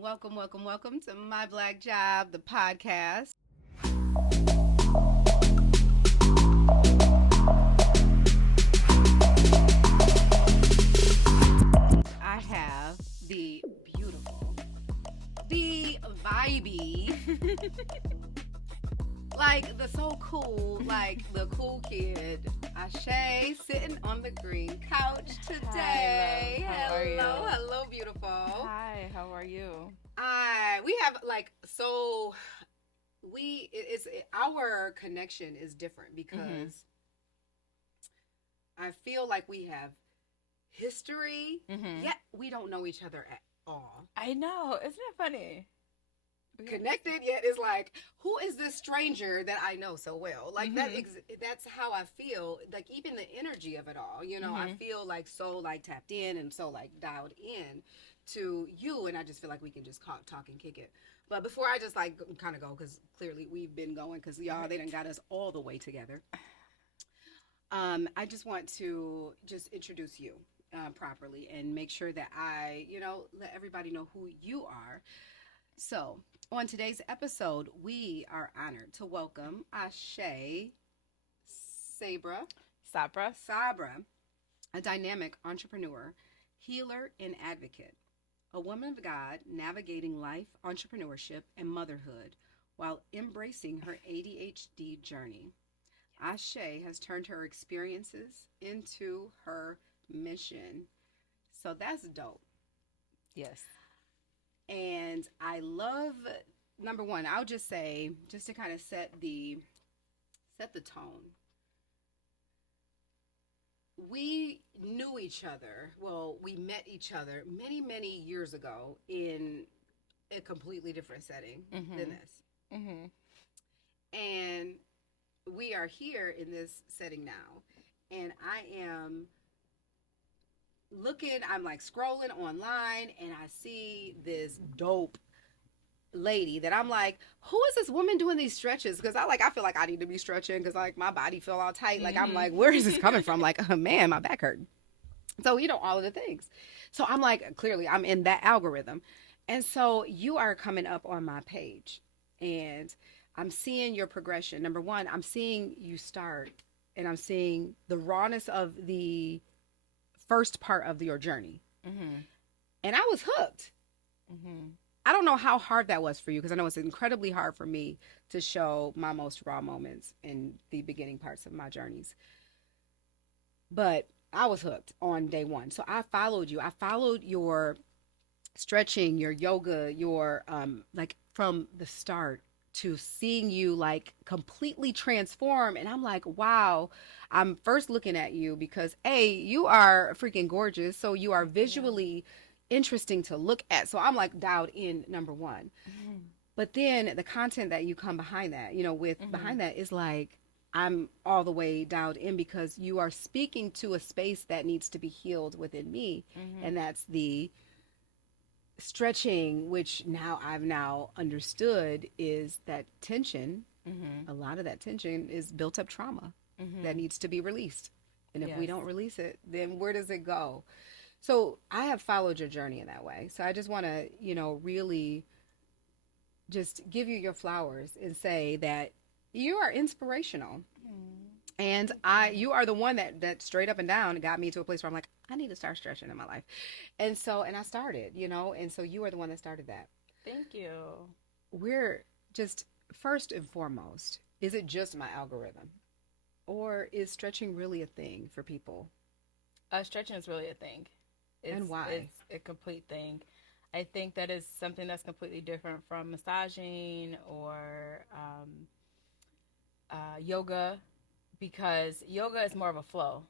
Welcome to My Black Job, the podcast. I have the beautiful, the vibey, like the so cool, like the cool kid, Ase, sitting on the green couch today. Hi, love. How are you? Hello, beautiful. Hi, how are you? Our connection is different because I feel like we have history, yet we don't know each other at all. I know, isn't it funny? Connected, yet it's like, who is this stranger that I know so well? Like that's how I feel. Like even the energy of it all, I feel like so like tapped in and so like dialed in to you, and I just feel like we can just talk and kick it. But before I just like kind of go, because clearly we've been going, because y'all, they done got us all the way together. I just want to just introduce you properly and make sure that I, let everybody know who you are. So, on today's episode, we are honored to welcome Ase Sabra, a dynamic entrepreneur, healer, and advocate. A woman of God navigating life, entrepreneurship, and motherhood while embracing her ADHD journey. Ase has turned her experiences into her mission. So that's dope. Yes. And I love, number one, I'll just say, just to kind of set the tone. We knew each other. Well, we met each other many, many years ago in a completely different setting than this. And we are here in this setting now. And I am I'm like scrolling online, and I see this dope lady that I'm like, who is this woman doing these stretches? Because I feel like I need to be stretching because like my body feel all tight. Like I'm like, where is this coming from? Like, oh, man, my back hurt. So all of the things. So I'm like, clearly I'm in that algorithm. And so you are coming up on my page, and I'm seeing your progression. Number one, I'm seeing you start, and I'm seeing the rawness of the first part of your journey. And I was hooked. I don't know how hard that was for you, because I know it's incredibly hard for me to show my most raw moments in the beginning parts of my journeys. But I was hooked on day one. So I followed you. I followed your stretching, your yoga, your like from the start to seeing you like completely transform. And I'm like, wow. I'm first looking at you because you are freaking gorgeous. So you are visually interesting to look at. So I'm like dialed in, number one. But then the content that you come behind that, behind that is like, I'm all the way dialed in because you are speaking to a space that needs to be healed within me. And that's the stretching, which I've now understood is that tension. A lot of that tension is built up trauma that needs to be released. And if we don't release it, then where does it go? So I have followed your journey in that way. So I just want to, really just give you your flowers and say that you are inspirational. And you are the one that straight up and down got me to a place where I'm like, I need to start stretching in my life. And I started, and so you are the one that started that. Thank you. We're just, first and foremost, is it just my algorithm? Or is stretching really a thing for people? Stretching is really a thing. And why? It's a complete thing. I think that is something that's completely different from massaging or yoga, because yoga is more of a flow.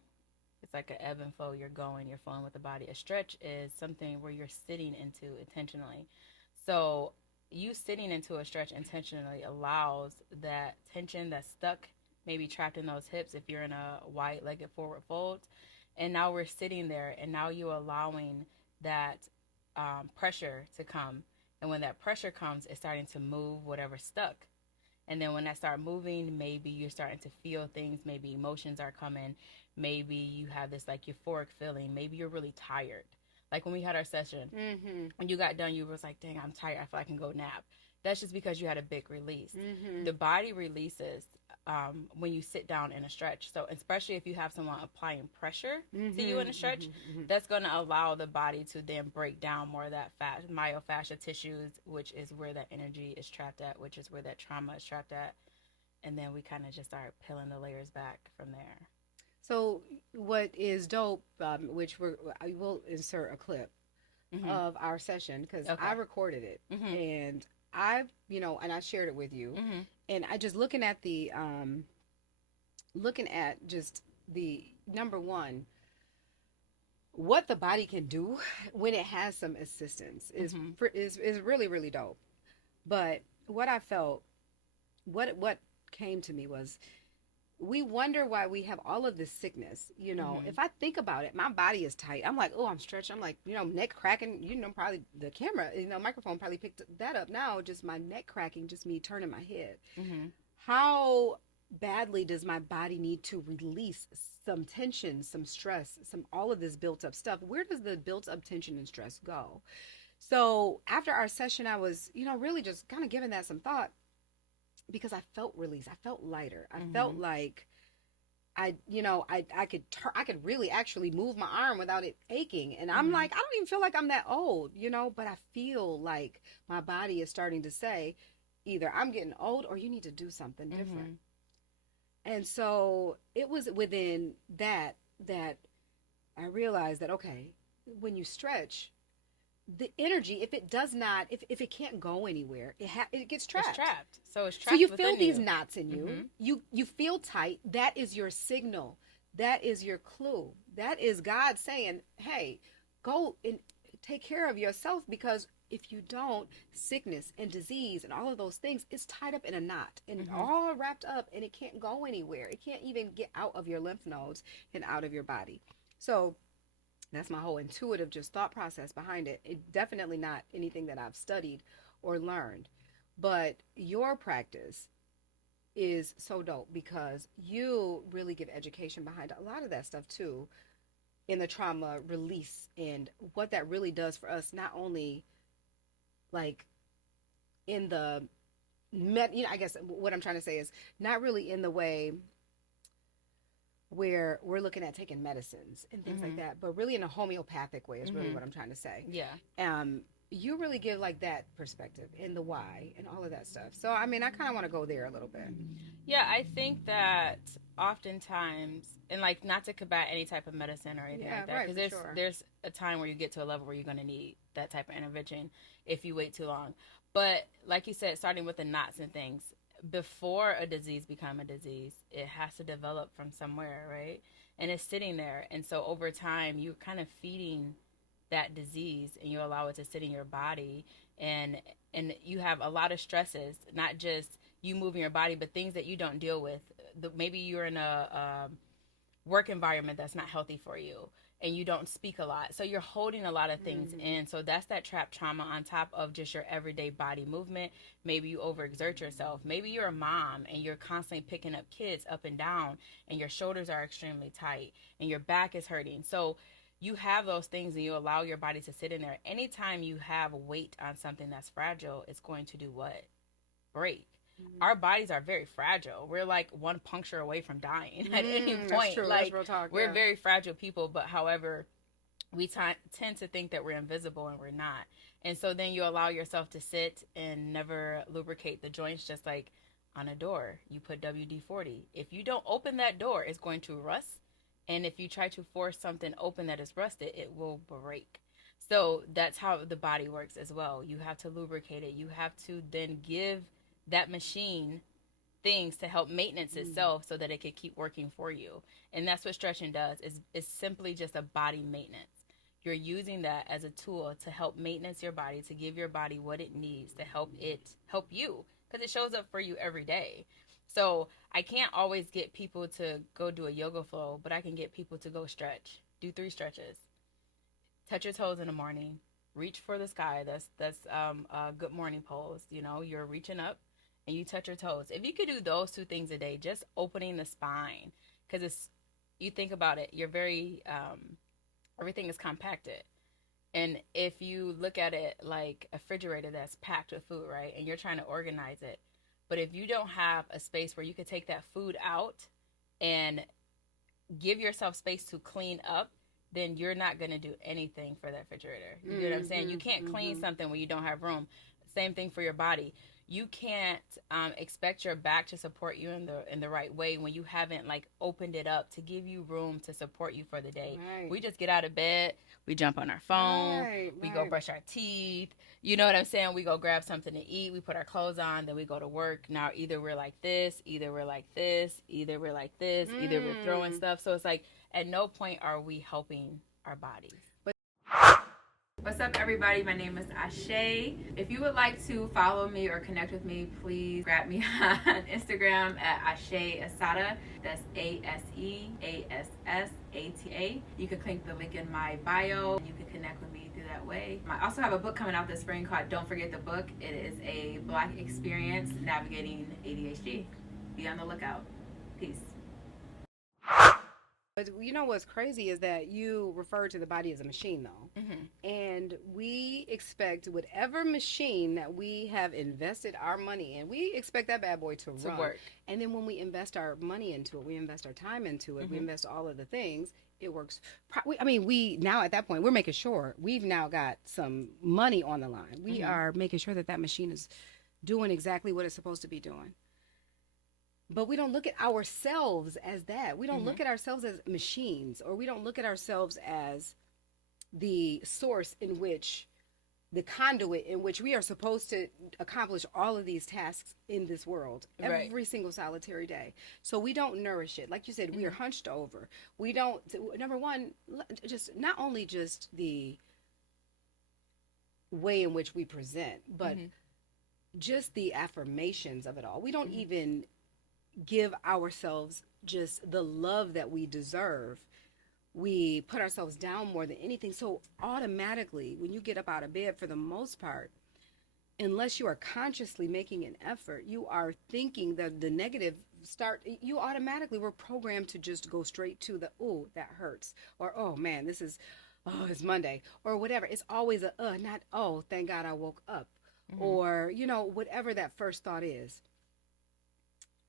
It's like an ebb and flow. You're flowing with the body. A stretch is something where you're sitting into intentionally. So you sitting into a stretch intentionally allows that tension that's stuck, maybe trapped in those hips if you're in a wide-legged forward fold. And now we're sitting there, and now you're allowing that pressure to come. And when that pressure comes, it's starting to move whatever's stuck. And then when that start moving, maybe you're starting to feel things. Maybe emotions are coming. Maybe you have this like euphoric feeling. Maybe you're really tired. Like when we had our session, when you got done, you was like, dang, I'm tired. I feel like I can go nap. That's just because you had a big release. The body releases when you sit down in a stretch. So especially if you have someone applying pressure to you in a stretch, that's going to allow the body to then break down more of that myofascial tissues, which is where that energy is trapped at, which is where that trauma is trapped at. And then we kind of just start peeling the layers back from there. So what is dope, which I will insert a clip of our session because Okay. I recorded it and I, and I shared it with you, and I just looking at just the number one, what the body can do when it has some assistance is really really dope. But what I felt, what came to me was we wonder why we have all of this sickness. If I think about it, my body is tight. I'm like, oh, I'm stretching. I'm like, neck cracking. Probably the camera, microphone probably picked that up now. Just my neck cracking, just me turning my head. How badly does my body need to release some tension, some stress, some all of this built up stuff? Where does the built up tension and stress go? So after our session, I was, really just kind of giving that some thought because I felt released. I felt lighter. I felt like I could really actually move my arm without it aching. And I'm like, I don't even feel like I'm that old, but I feel like my body is starting to say either I'm getting old or you need to do something different. And so it was within that I realized that, okay, when you stretch, the energy, if it does not, if it can't go anywhere, it gets trapped. It's trapped. So it's trapped. So you feel these you. knots in you. You feel tight. That is your signal. That is your clue. That is God saying, hey, go and take care of yourself, because if you don't, sickness and disease and all of those things is tied up in a knot and all wrapped up, and it can't go anywhere. It can't even get out of your lymph nodes and out of your body. So that's my whole intuitive just thought process behind it. It's definitely not anything that I've studied or learned. But your practice is so dope because you really give education behind a lot of that stuff too, in the trauma release and what that really does for us, not only like in the I guess what I'm trying to say is not really in the way where we're looking at taking medicines and things like that, but really in a homeopathic way is really what I'm trying to say. Yeah. You really give like that perspective and the why and all of that stuff. So, I mean, I kind of want to go there a little bit. Yeah, I think that oftentimes, and like not to combat any type of medicine or anything like that, because there's a time where you get to a level where you're going to need that type of intervention if you wait too long. But like you said, starting with the knots and things, before a disease become a disease, it has to develop from somewhere, right? And it's sitting there. And so over time, you're kind of feeding that disease and you allow it to sit in your body. And you have a lot of stresses, not just you moving your body, but things that you don't deal with. Maybe you're in a work environment that's not healthy for you and you don't speak a lot. So you're holding a lot of things in. So that's that trapped trauma on top of just your everyday body movement. Maybe you overexert yourself. Maybe you're a mom and you're constantly picking up kids up and down and your shoulders are extremely tight and your back is hurting. So you have those things and you allow your body to sit in there. Anytime you have weight on something that's fragile, it's going to do what? Break. Our bodies are very fragile. We're like one puncture away from dying at any point. That's true. Like that's real talk. we're very fragile people, but however, we tend to think that we're invisible and we're not. And so then you allow yourself to sit and never lubricate the joints, just like on a door. You put WD-40. If you don't open that door, it's going to rust. And if you try to force something open that is rusted, it will break. So that's how the body works as well. You have to lubricate it. You have to then give that machine things to help maintenance itself so that it can keep working for you. And that's what stretching does. Is simply just a body maintenance. You're using that as a tool to help maintenance your body, to give your body what it needs to help you, because it shows up for you every day. So I can't always get people to go do a yoga flow, but I can get people to go stretch. Do 3 stretches. Touch your toes in the morning. Reach for the sky. That's a good morning pose. You're reaching up and you touch your toes. If you could do those 2 things a day, just opening the spine, because you think about it, you're very everything is compacted. And if you look at it like a refrigerator that's packed with food, right? And you're trying to organize it. But if you don't have a space where you could take that food out and give yourself space to clean up, then you're not going to do anything for that refrigerator. You get what I'm saying? You can't clean something when you don't have room. Same thing for your body. You can't expect your back to support you in the right way when you haven't like opened it up to give you room to support you for the day. Right. We just get out of bed, we jump on our phone, we go brush our teeth. You know what I'm saying? We go grab something to eat, we put our clothes on, then we go to work. Now either we're like this, either we're like this, either we're like this, either we're throwing stuff. So it's like at no point are we helping our bodies. What's up, everybody? My name is Ase. If you would like to follow me or connect with me, please grab me on Instagram at Ase Sabra. That's ASEASSATA. You can click the link in my bio. You can connect with me through that way. I also have a book coming out this spring called Don't Forget the Book. It is a Black experience navigating ADHD. Be on the lookout. Peace. But you know what's crazy is that you refer to the body as a machine, though. And we expect whatever machine that we have invested our money in, we expect that bad boy to run. Work. And then when we invest our money into it, we invest our time into it, we invest all of the things, it works. We now at that point, we're making sure we've now got some money on the line. We are making sure that that machine is doing exactly what it's supposed to be doing. But we don't look at ourselves as that. We don't look at ourselves as machines, or we don't look at ourselves as the source in which, the conduit in which we are supposed to accomplish all of these tasks in this world every single solitary day. So we don't nourish it. Like you said, we are hunched over. We don't, number one, just not only just the way in which we present, but just the affirmations of it all. We don't even give ourselves just the love that we deserve. We put ourselves down more than anything. So automatically, when you get up out of bed, for the most part, unless you are consciously making an effort, you are thinking that the negative you automatically were programmed to just go straight to the, oh, that hurts, or oh man, it's Monday, or whatever. It's always not, oh, thank God I woke up, or whatever that first thought is.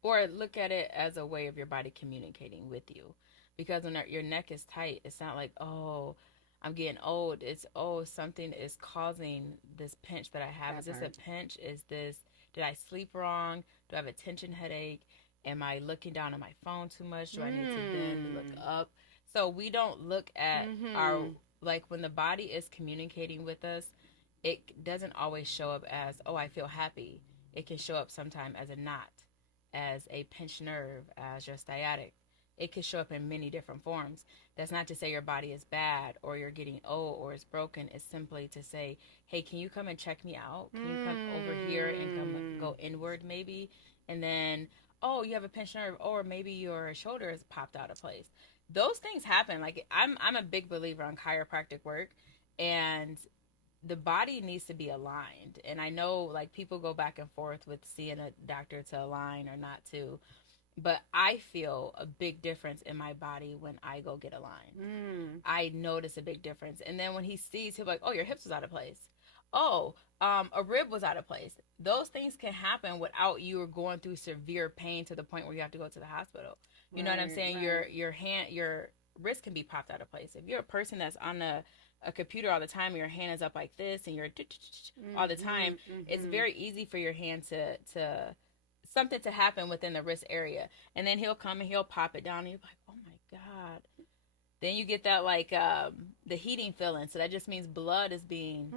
Or look at it as a way of your body communicating with you. Because when your neck is tight, it's not like, oh, I'm getting old. It's, oh, something is causing this pinch that I have. Is this a pinch? Is this, did I sleep wrong? Do I have a tension headache? Am I looking down on my phone too much? Do I need to then look up? So we don't look at like when the body is communicating with us, it doesn't always show up as, oh, I feel happy. It can show up sometime as a knot, as a pinched nerve, as your sciatic. It could show up in many different forms. That's not to say your body is bad or you're getting old or it's broken. It's simply to say, hey, can you come and check me out? Can you come over here and go inward maybe? And then, oh, you have a pinched nerve, or maybe your shoulder is popped out of place. Those things happen. Like I'm a big believer on chiropractic work, and the body needs to be aligned. And I know like people go back and forth with seeing a doctor to align or not to, but I feel a big difference in my body when I go get aligned. I notice a big difference. And then when he sees, he'll be like, oh, your hips was out of place. Oh, a rib was out of place. Those things can happen without you going through severe pain to the point where you have to go to the hospital. You know what I'm saying? Your wrist can be popped out of place. If you're a person that's on a computer all the time, your hand is up like this and you're all the time, it's very easy for your hand to something to happen within the wrist area. And then he'll come and he'll pop it down and you're like, oh my God. Then you get that like the heating feeling. So that just means blood is being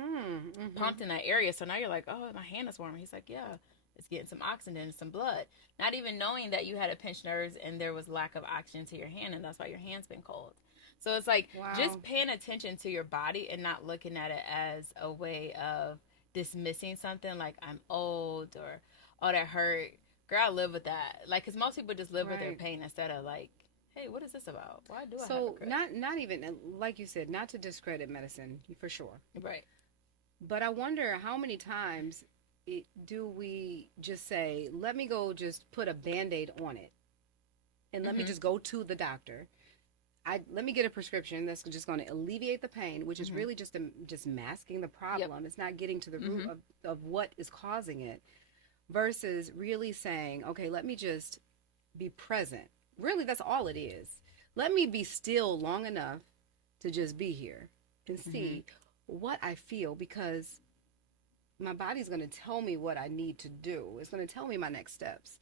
pumped in that area. So now you're like, oh, my hand is warm. He's like, yeah, it's getting some oxygen and some blood. Not even knowing that you had a pinched nerves and there was lack of oxygen to your hand, and that's why your hand's been cold. So it's like just paying attention to your body and not looking at it as a way of dismissing something like I'm old or, oh, that hurt. Girl, I live with that. Like, because most people just live with their pain instead of like, hey, what is this about? Why do I have a credit? So not even, like you said, not to discredit medicine, for sure. Right. But I wonder how many times do we just say, let me go just put a Band-Aid on it. And let me just go to the doctor. let me get a prescription that's just going to alleviate the pain, which is Mm-hmm. really just masking the Yep. problem. It's not getting to the root Mm-hmm. of what is causing it, versus really saying, okay, let me just be present. Really, that's all it is. Let me be still long enough to just be here and Mm-hmm. see what I feel, because my body's going to tell me what I need to do. It's going to tell me my next steps,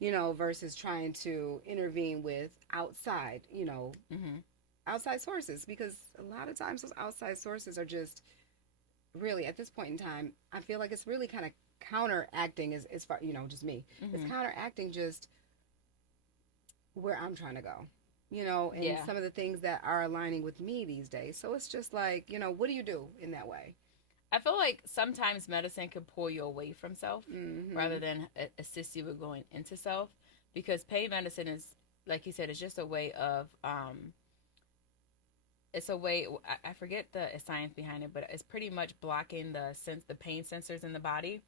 versus trying to intervene with outside, Mm-hmm. outside sources, because a lot of times those outside sources are just really, at this point in time, I feel like it's really kind of counteracting, as far, just me. It's Mm-hmm. counteracting just where I'm trying to go, and Yeah. some of the things that are aligning with me these days. So it's just like, what do you do in that way? I feel like sometimes medicine can pull you away from self rather Mm-hmm. than assist you with going into self, because pain medicine is, like you said, it's just a way of it's a way, I forget the science behind it, but it's pretty much blocking the pain sensors in the body,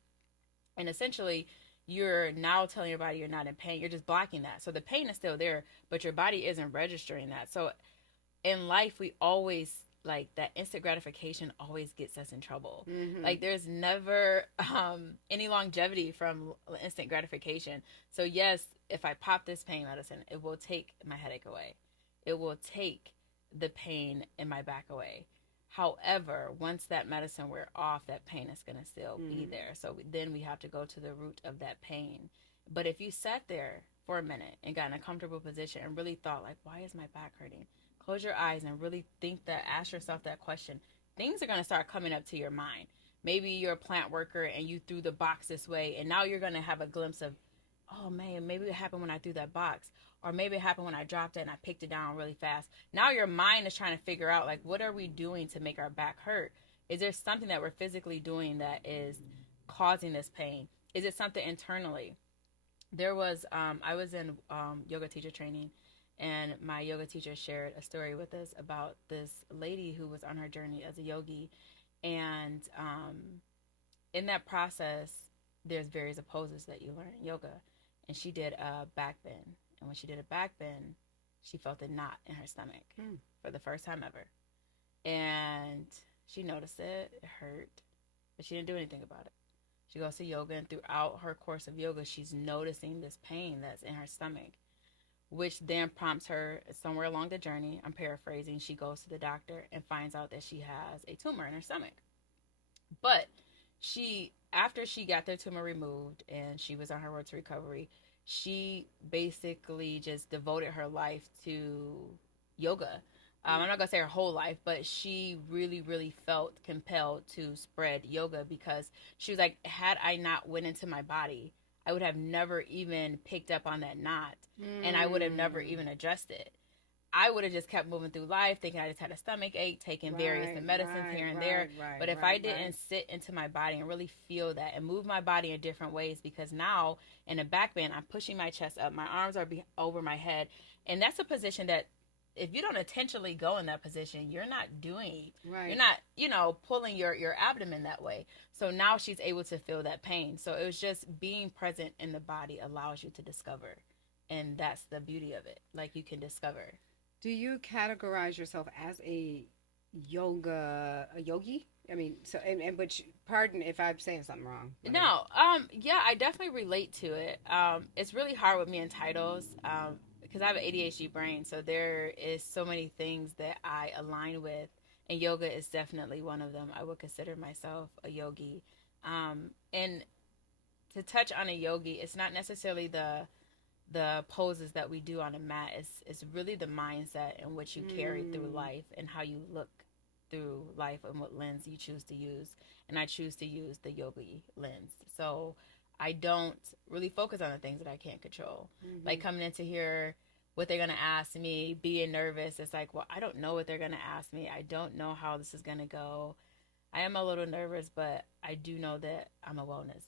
and essentially you're now telling your body you're not in pain. You're just blocking that, so the pain is still there, but your body isn't registering that. So in life, we always, like, that instant gratification always gets us in trouble. Mm-hmm. Like, there's never any longevity from instant gratification. So yes, if I pop this pain medicine, it will take my headache away, it will take the pain in my back away. However, once that medicine wear off, that pain is going to still be Mm-hmm. there. So then we have to go to the root of that pain. But if you sat there for a minute and got in a comfortable position and really thought, like, why is my back hurting? Close your eyes and really think that, ask yourself that question. Things are going to start coming up to your mind. Maybe you're a plant worker and you threw the box this way, and now you're going to have a glimpse of, oh man, maybe it happened when I threw that box. Or maybe it happened when I dropped it and I picked it down really fast. Now your mind is trying to figure out, like, what are we doing to make our back hurt? Is there something that we're physically doing that is causing this pain? Is it something internally? There was I was in yoga teacher training, and my yoga teacher shared a story with us about this lady who was on her journey as a yogi. And in that process, there's various poses that you learn in yoga, and she did a back bend. And when she did a back bend, she felt a knot in her stomach Mm-hmm. for the first time ever. And she noticed it, it hurt, but she didn't do anything about it. She goes to yoga, and throughout her course of yoga, she's noticing this pain that's in her stomach, which then prompts her somewhere along the journey. I'm paraphrasing. She goes to the doctor and finds out that she has a tumor in her stomach. But after she got the tumor removed and she was on her road to recovery, she basically just devoted her life to yoga. I'm not gonna say her whole life, but she really, really felt compelled to spread yoga, because she was like, had I not went into my body, I would have never even picked up on that knot, and I would have never Mm. even addressed it. I would have just kept moving through life thinking I just had a stomach ache, taking various Right, medicines right, here and there. right, right, But if right, I right. didn't sit into my body and really feel that and move my body in different ways, because now in a back bend, I'm pushing my chest up, my arms are over my head. And that's a position that, if you don't intentionally go in that position, you're not doing, you're Right. not, pulling your abdomen that way. So now she's able to feel that pain. So it was just being present in the body allows you to discover. And that's the beauty of it. Like, you can discover. Do you categorize yourself as a yogi? I mean, so but pardon if I'm saying something wrong. I mean, No, yeah, I definitely relate to it. It's really hard with me in titles, because I have an ADHD brain, so there is so many things that I align with, and yoga is definitely one of them. I would consider myself a yogi. And to touch on a yogi, it's not necessarily the poses that we do on a mat. It's really the mindset in which you carry through mm, life and how you look through life and what lens you choose to use. And I choose to use the yogi lens. So I don't really focus on the things that I can't control. Like, mm-hmm. coming into here, what they're going to ask me, being nervous, it's like, well, I don't know what they're going to ask me. I don't know how this is going to go. I am a little nervous, but I do know that I'm a wellness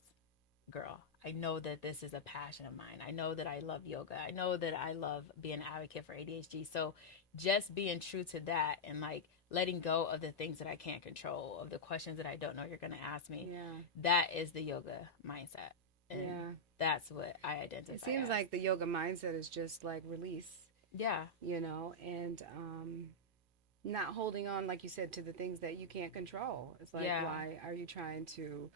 girl. I know that this is a passion of mine. I know that I love yoga. I know that I love being an advocate for ADHD. So just being true to that, and, like, letting go of the things that I can't control, of the questions that I don't know you're going to ask me, Yeah, that is the yoga mindset. And yeah. that's what I It identify seems as. like the yoga mindset is just like release. Yeah. and not holding on, like you said, to the things that you can't control. It's like, Yeah. why are you trying to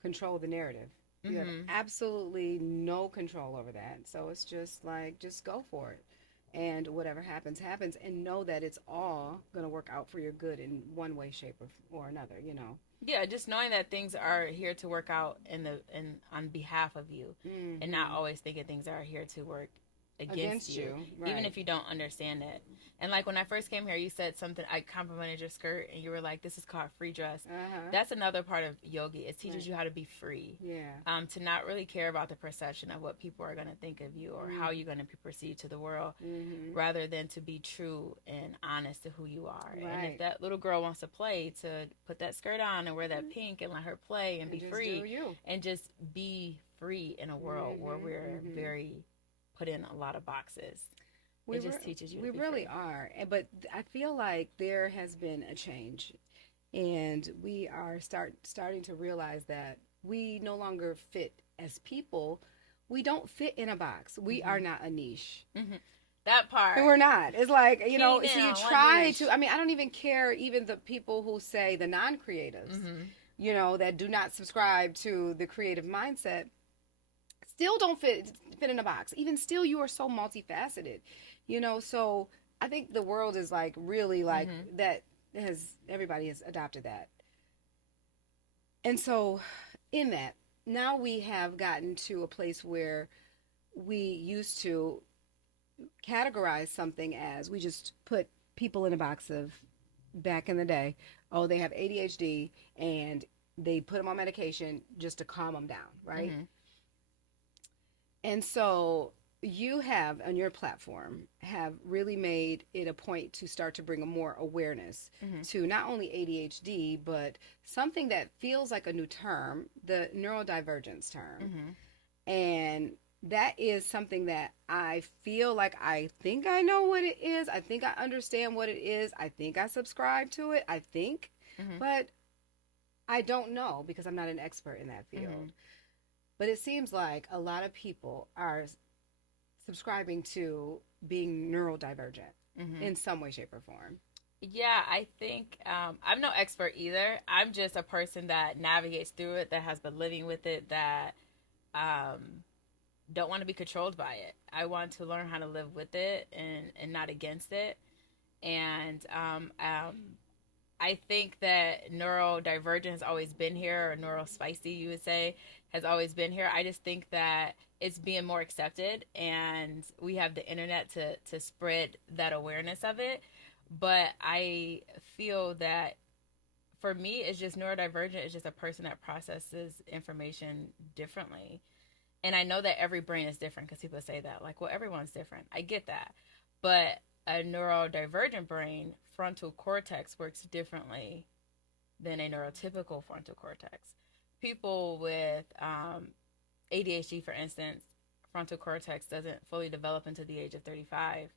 control the narrative? You have Mhm. absolutely no control over that. So it's just like, just go for it. And whatever happens, happens. And know that it's all going to work out for your good in one way, shape, or another. Yeah, just knowing that things are here to work out in on behalf of you, and not Mm-hmm. always thinking things are here to work against Against you, you, even right. if you don't understand it. And like when I first came here, you said something. I complimented your skirt, and you were like, "This is called free dress." Uh-huh. That's another part of yogi. It teaches Right. you how to be free, Yeah. to not really care about the perception of what people are going to think of you or how you're going to be perceived to the world, Mm-hmm. rather than to be true and honest to who you are. And if Right. that little girl wants to play, to put that skirt on and wear that pink and let her play and And be just do free, you. and just be free in a world where Mm-hmm. we're Mm-hmm. very put in a lot of boxes. We It just re- teaches you to we be really free. are. But I feel like there has been a change, and we are starting to realize that we no longer fit as people. We don't fit in a box. We are Mm-hmm. not a niche. Mm-hmm. That And part. we're not. It's like, Keying so in you on one try to, niche. I mean, I don't even care, even the people who say the non creatives, Mm-hmm. that do not subscribe to the creative mindset, still don't fit in a box. Even still, you are so multifaceted, So I think the world is like really like Mm-hmm. that, everybody has adopted that. And so in that, now we have gotten to a place where we used to categorize something as, we just put people in a box of, back in the day, oh, they have ADHD, and they put them on medication just to calm them down, right? Mm-hmm. And so you have on your platform have really made it a point to start to bring a more awareness Mm-hmm. to not only ADHD, but something that feels like a new term, the neurodivergence term. Mm-hmm. And that is something that I feel like, I think I know what it is. I think I understand what it is. I think I subscribe to it. I think, Mm-hmm. but I don't know because I'm not an expert in that Mm-hmm. field. But it seems like a lot of people are subscribing to being neurodivergent Mm-hmm. in some way, shape, or form. Yeah, I think I'm no expert either. I'm just a person that navigates through it, that has been living with it, that um, don't want to be controlled by it. I want to learn how to live with it and not against it. And I think that neurodivergent has always been here, or neurospicy, you would say, has always been here. I just think that it's being more accepted, and we have the internet to spread that awareness of it. But I feel that for me, it's just neurodivergent is just a person that processes information differently. And I know that every brain is different because people say that, like, well, everyone's different. I get that. But a neurodivergent brain, frontal cortex works differently than a neurotypical frontal cortex. People with ADHD, for instance, frontal cortex doesn't fully develop until the age of 35,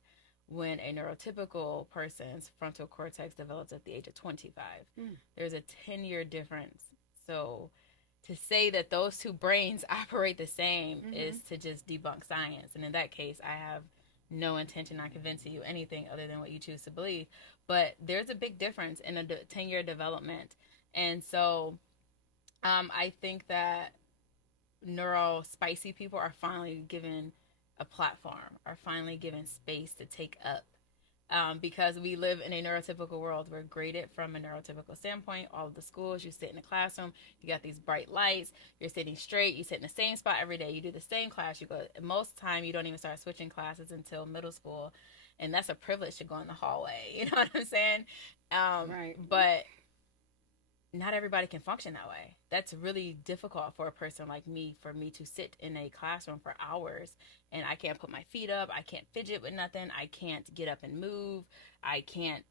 when a neurotypical person's frontal cortex develops at the age of 25. Mm. There's a 10-year difference. So to say that those two brains operate the same is to just debunk science. And in that case, I have no intention on convincing you anything other than what you choose to believe. But there's a big difference in a 10-year development. And so I think that neuro spicy people are finally given a platform, are finally given space to take up. Because we live in a neurotypical world. We're graded from a neurotypical standpoint. All of the schools, you sit in the classroom, you got these bright lights, you're sitting straight, you sit in the same spot every day, you do the same class, you go, most time you don't even start switching classes until middle school. And that's a privilege to go in the hallway. You know what I'm saying? Right. But not everybody can function that way. That's really difficult for a person like me, for me to sit in a classroom for hours and I can't put my feet up. I can't fidget with nothing. I can't get up and move. I can't.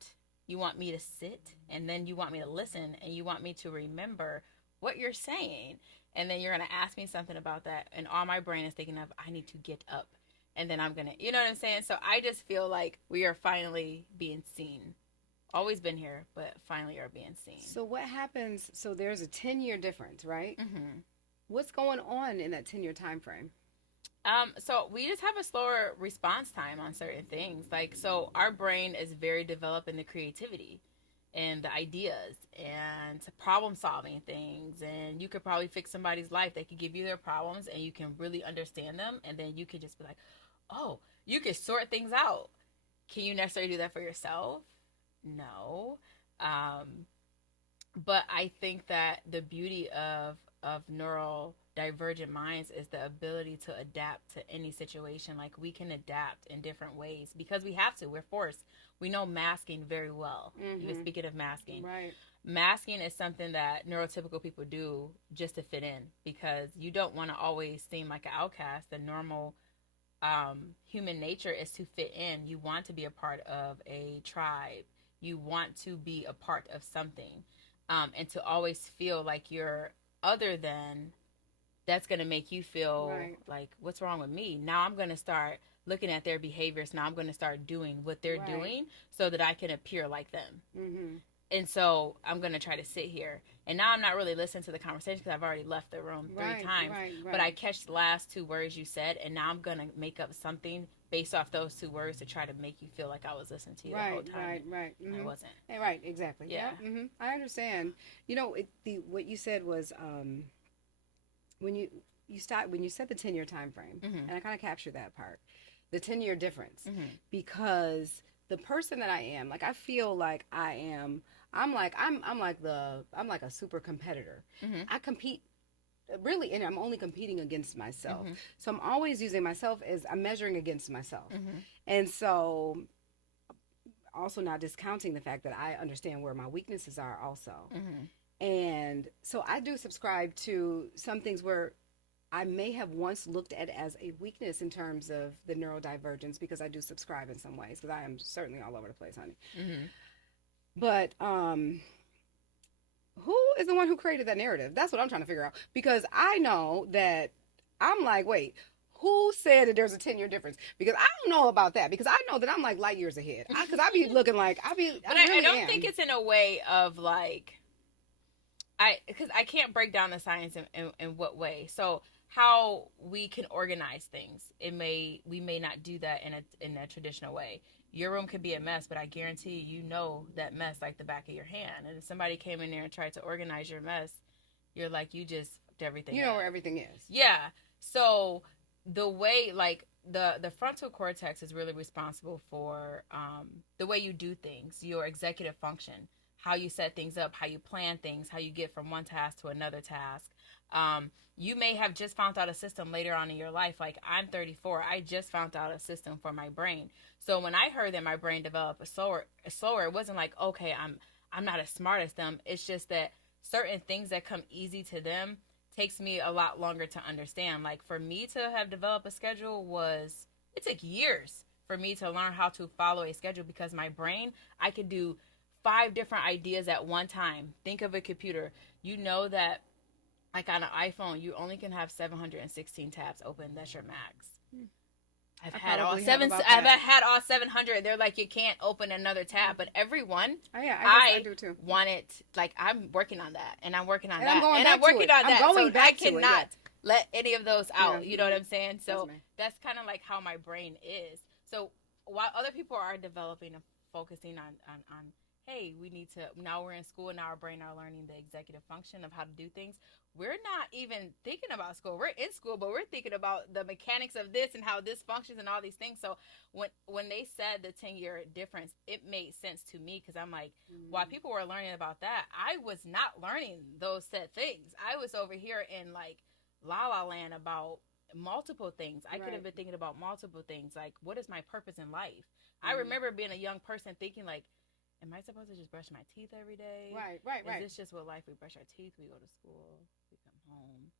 You want me to sit and then you want me to listen and you want me to remember what you're saying. And then you're going to ask me something about that. And all my brain is thinking of, I need to get up. And then I'm going to, you know what I'm saying? So I just feel like we are finally being seen. Always been here, but finally are being seen. So what happens? So there's a 10-year difference, right? Mm-hmm. What's going on in that 10-year time frame? So we just have a slower response time on certain things. Like, so our brain is very developed in the creativity and the ideas and problem solving things. And you could probably fix somebody's life. They could give you their problems and you can really understand them. And then you could just be like, oh, you could sort things out. Can you necessarily do that for yourself? No. Um, but I think that the beauty of neural divergent minds is the ability to adapt to any situation. Like, we can adapt in different ways because we have to. We're forced. We know masking very well. Even speaking of masking, Right. masking is something that neurotypical people do just to fit in, because you don't want to always seem like an outcast. The normal human nature is to fit in. You want to be a part of a tribe. You want to be a part of something, and to always feel like you're other than. That's going to make you feel like, what's wrong with me? Now I'm going to start looking at their behaviors. Now I'm going to start doing what they're doing so that I can appear like them. And so I'm going to try to sit here. And now I'm not really listening to the conversation because I've already left the room 3 times. But I catch the last 2 words you said, and now I'm going to make up something based off those 2 words to try to make you feel like I was listening to you the whole time. I wasn't. Right, exactly. Yeah. I understand. You know, what you said was... when you said the 10-year time frame, and I kind of captured that part, the 10-year difference, because the person that I am, like, I feel like I'm like a super competitor. I compete really, and I'm only competing against myself. So I'm always using myself as I'm measuring against myself. And so also not discounting the fact that I understand where my weaknesses are also. And so I do subscribe to some things where I may have once looked at as a weakness in terms of the neurodivergence, because I do subscribe in some ways, because I am certainly all over the place, honey. But who is the one who created that narrative? That's what I'm trying to figure out, because I know that I'm like, wait, who said that there's a 10-year difference? Because I don't know about that, because I know that I'm like light years ahead, because I be looking like I don't think it's in a way of like, because I can't break down the science in what way. So how we can organize things, we may not do that in a traditional way. Your room could be a mess, but I guarantee you know that mess like the back of your hand. And if somebody came in there and tried to organize your mess, you're like, you just fucked everything up. You know where everything is. Yeah. So the way, like, the frontal cortex is really responsible for the way you do things, your executive function, how you set things up, how you plan things, how you get from one task to another task. You may have just found out a system later on in your life. Like, I'm 34. I just found out a system for my brain. So when I heard that my brain developed slower, it wasn't like, okay, I'm not as smart as them. It's just that certain things that come easy to them takes me a lot longer to understand. Like, for me to have developed a schedule it took years for me to learn how to follow a schedule, because my brain, I could do 5 different ideas at one time. Think of a computer. You know that, like, on an iPhone, you only can have 716 tabs open. That's your max. I've had all 700. They're like, you can't open another tab, but every one, I do too. Want it. Like, I'm working on that, and I'm working on that, and I'm working on that. So I cannot let any of those out. Yeah. You know what I'm saying? So that's kind of like how my brain is. So while other people are developing and focusing on hey, we need to, now we're in school, now our brain are learning the executive function of how to do things. We're not even thinking about school. We're in school, but we're thinking about the mechanics of this and how this functions and all these things. So when they said the 10-year difference, it made sense to me, because I'm like, while people were learning about that, I was not learning those set things. I was over here in like La La Land about multiple things. I could have been thinking about multiple things. Like, what is my purpose in life? I remember being a young person thinking like, am I supposed to just brush my teeth every day? Right. Is this just what life? We brush our teeth, we go to school, we come home.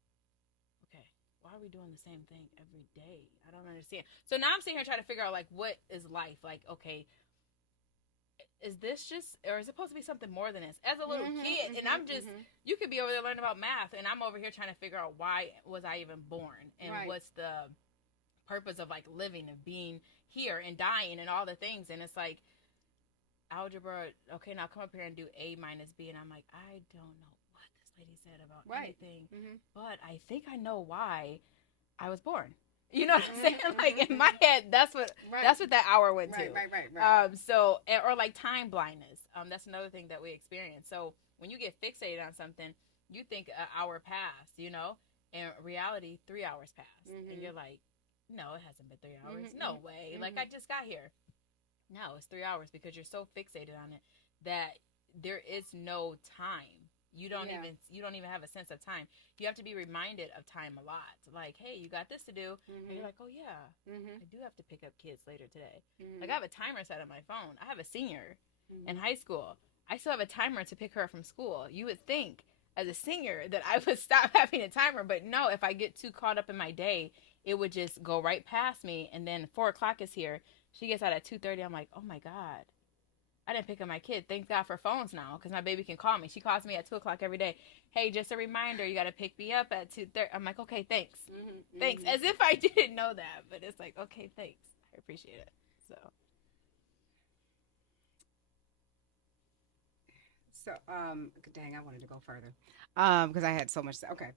Okay, why are we doing the same thing every day? I don't understand. So now I'm sitting here trying to figure out, like, what is life? Like, okay, is this just, or is it supposed to be something more than this? As a little kid, and I'm just, you could be over there learning about math, and I'm over here trying to figure out, why was I even born? And what's the purpose of, like, living, of being here and dying and all the things? And it's like, algebra, okay, now come up here and do A minus B, and I'm like, I don't know what this lady said about anything, but I think I know why I was born. You know what I'm saying? Like in my head, that's what that hour went to. Right. Or like time blindness. That's another thing that we experience. So when you get fixated on something, you think an hour passed, you know, in reality, 3 hours passed, and you're like, no, it hasn't been 3 hours. No way. Like I just got here. No, it's 3 hours because you're so fixated on it that there is no time. You don't even have a sense of time. You have to be reminded of time a lot. Like, hey, you got this to do, and you're like, oh yeah, I do have to pick up kids later today. Like I have a timer set on my phone. I have a senior in high school. I still have a timer to pick her up from school. You would think as a senior that I would stop having a timer, but no. If I get too caught up in my day, it would just go right past me. And then 4:00 is here. She gets out at 2:30. I'm like, oh my God, I didn't pick up my kid. Thank God for phones now, because my baby can call me. She calls me at 2:00 every day. Hey, just a reminder, you got to pick me up at 2:30. I'm like, okay, thanks. Thanks. As if I didn't know that, but it's like, okay, thanks. I appreciate it. So, dang, I wanted to go further. Because I had so much. Okay.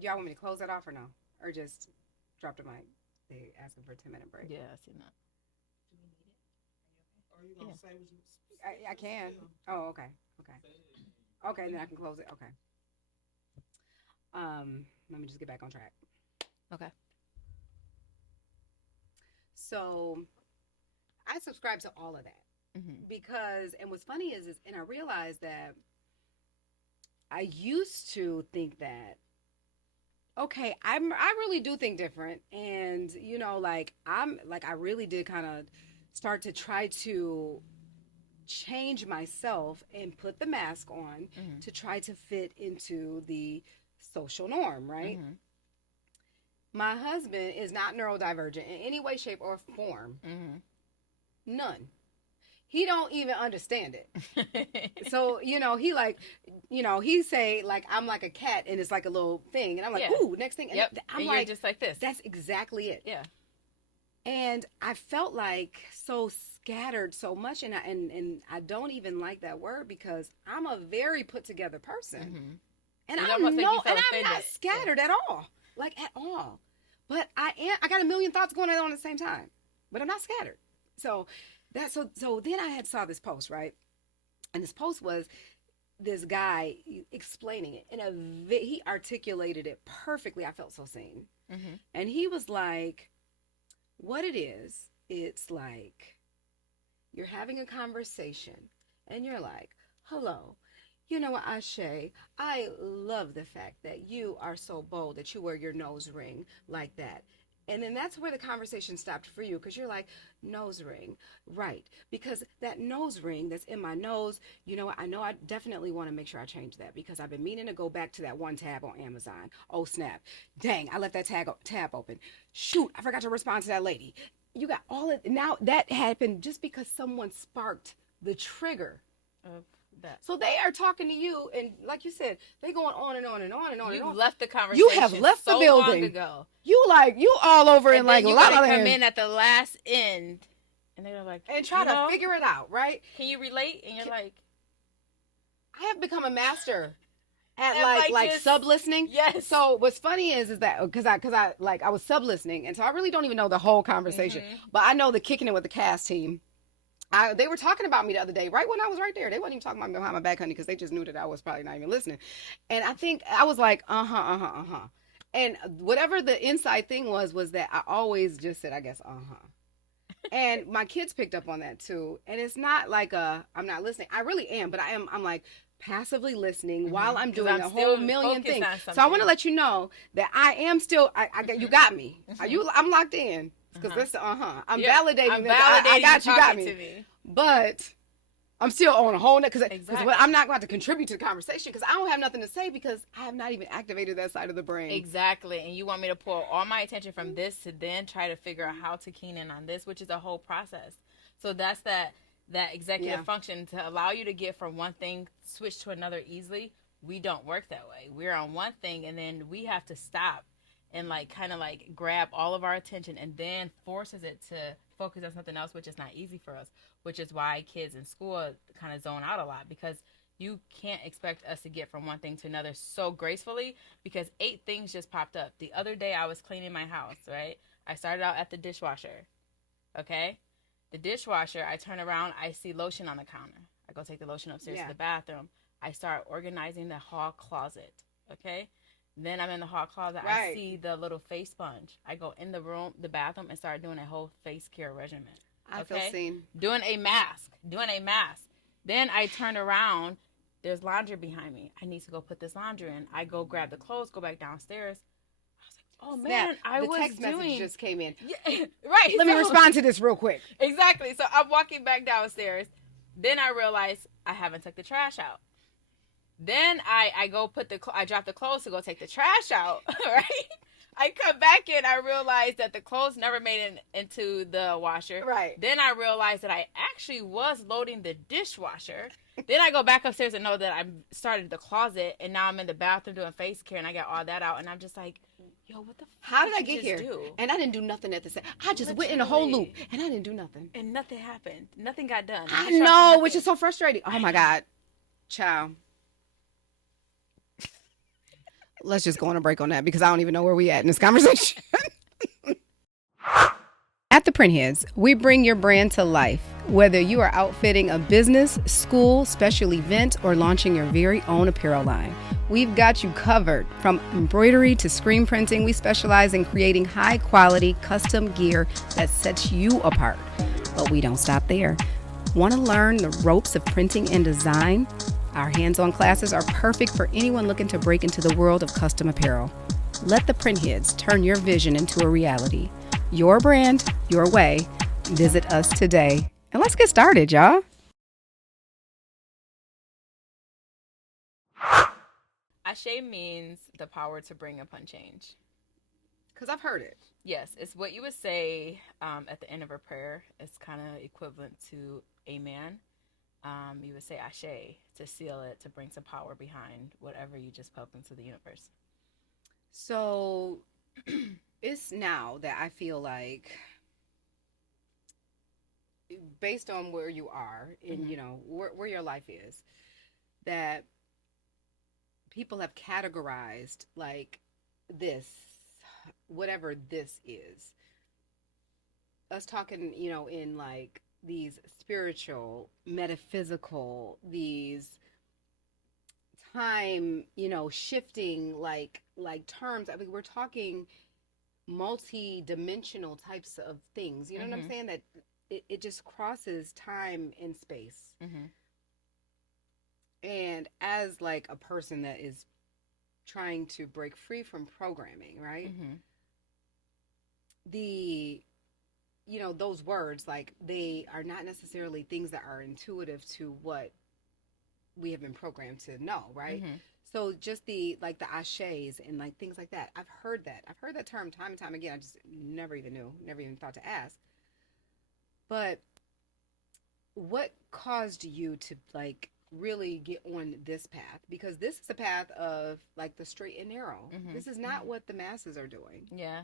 Y'all want me to close that off or no? Or just drop the mic? They asking for a 10-minute break. Yeah, I see that. Are you gonna say what you? I can. Oh, okay. Okay, then I can close it. Okay. Let me just get back on track. Okay. So, I subscribe to all of that because, and what's funny is, and I realized that I used to think that, okay, I really do think different, and you know, like I really did kind of start to try to change myself and put the mask on to try to fit into the social norm, right? My husband is not neurodivergent in any way, shape, or form. None. He don't even understand it. So, you know, he like, you know, he say like, I'm like a cat and it's like a little thing. And I'm like, ooh, next thing. Yep. I'm and like, you're just like this. That's exactly it. Yeah. And I felt like so scattered so much. And I don't even like that word because I'm a very put together person. And I'm not scattered at all. Like at all. But I got a million thoughts going on at the same time. But I'm not scattered. So then I had saw this post, right? And this post was this guy explaining it he articulated it perfectly. I felt so seen. And he was like, what it is, it's like you're having a conversation and you're like, hello, you know what, Ashe, I love the fact that you are so bold that you wear your nose ring like that. And then that's where the conversation stopped for you, because you're like, nose ring, right? Because that nose ring that's in my nose, you know, I definitely want to make sure I change that, because I've been meaning to go back to that one tab on Amazon. Oh, snap. Dang, I left that tab open. Shoot, I forgot to respond to that lady. You got all of now that happened just because someone sparked the trigger of that. So they are talking to you, and like you said, they going on and on and on and on. You and on. left the conversation. You have left so the building. Long ago. You all over in like you La La come in at the last end, and they're like, and try to figure it out, right? Can you relate? And you're like, I have become a master at like sub listening. Yes. So what's funny is that because I was sub listening, and so I really don't even know the whole conversation, but I know the kicking it with the cast team. They were talking about me the other day, right when I was right there. They wasn't even talking about me behind my back, honey, because they just knew that I was probably not even listening. And I think I was like, and whatever the inside thing was that I always just said, I guess, and my kids picked up on that too. And it's not like I'm not listening. I really am, but I'm like passively listening while I'm doing a whole million things. So I want to let you know that I am still, you got me. I'm locked in. Because that's I'm validating this. I got me. But I'm still on a whole because I'm not going to contribute to the conversation because I don't have nothing to say because I have not even activated that side of the brain. Exactly. And you want me to pull all my attention from this to then try to figure out how to keen in on this, which is a whole process. So that's that executive function to allow you to get from one thing, switch to another easily. We don't work that way. We're on one thing and then we have to stop and like kind of like grab all of our attention and then forces it to focus on something else, which is not easy for us, which is why kids in school kind of zone out a lot because you can't expect us to get from one thing to another so gracefully because 8 things just popped up. The other day I was cleaning my house, right? I started out at the dishwasher, okay? The dishwasher, I turn around, I see lotion on the counter. I go take the lotion upstairs to the bathroom. I start organizing the hall closet, okay? Then I'm in the hall closet. I see the little face sponge. I go in the room, the bathroom, and start doing a whole face care regimen. I feel seen. Doing a mask. Then I turn around. There's laundry behind me. I need to go put this laundry in. I go grab the clothes, go back downstairs. I was like, oh man, the text message just came in. Yeah, right. Let me respond to this real quick. Exactly. So I'm walking back downstairs. Then I realize I haven't took the trash out. Then I go I drop the clothes to go take the trash out, right? I come back in, I realize that the clothes never made it into the washer. Right. Then I realized that I actually was loading the dishwasher. Then I go back upstairs and know that I started the closet, and now I'm in the bathroom doing face care, and I got all that out, and I'm just like, yo, what the fuck? How did I get here? And I didn't do nothing at the same. I just went in a whole loop, and I didn't do nothing. And nothing happened. Nothing got done. I know, which is so frustrating. Oh my God. Ciao. Let's just go on a break on that because I don't even know where we at in this conversation. At the Printheads, we bring your brand to life. Whether you are outfitting a business, school, special event, or launching your very own apparel line, we've got you covered. From embroidery to screen printing, we specialize in creating high-quality, custom gear that sets you apart. But we don't stop there. Want to learn the ropes of printing and design? Our hands-on classes are perfect for anyone looking to break into the world of custom apparel. Let the Printheads turn your vision into a reality. Your brand, your way. Visit us today. And let's get started, y'all. Ase means the power to bring upon change. Because I've heard it. Yes, it's what you would say at the end of a prayer. It's kind of equivalent to amen. You would say Ashe to seal it, to bring some power behind whatever you just spoke into the universe. So it's now that I feel like, based on where you are and, you know, where your life is, that people have categorized like this, whatever this is. Us talking, you know, in like these spiritual, metaphysical, these time, you know, shifting like terms. I mean, we're talking multi-dimensional types of things. You know what I'm saying? That it just crosses time and space. And as like a person that is trying to break free from programming, right? The, you know, those words, like, they are not necessarily things that are intuitive to what we have been programmed to know, right? So just the, like, the ashes and like things like that. I've heard that term time and time again. I just never even knew, never even thought to ask. But what caused you to like really get on this path? Because this is a path of like the straight and narrow. This is not what the masses are doing. Yeah.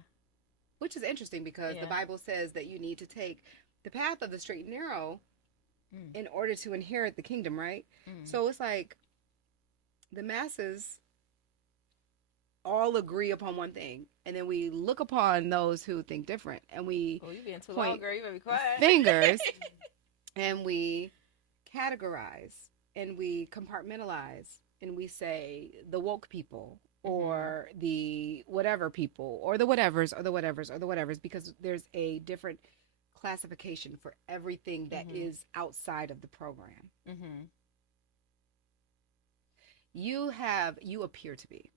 Which is interesting because the Bible says that you need to take the path of the straight and narrow in order to inherit the kingdom, right? So it's like the masses all agree upon one thing, and then we look upon those who think different, and we you being too long, girl. You better be quiet. Fingers, and we categorize, and we compartmentalize, and we say the woke people, or the whatever people, or the whatevers, or the whatevers, or the whatevers, because there's a different classification for everything that is outside of the program. You appear to be,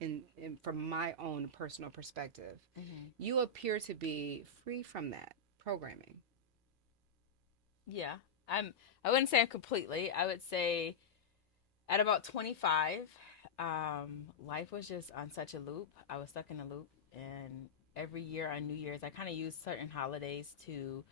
in from my own personal perspective, you appear to be free from that programming. Yeah, I wouldn't say I'm completely. I would say at about 25, life was just on such a loop. I was stuck in a loop, and every year on New Year's, I kind of use certain holidays to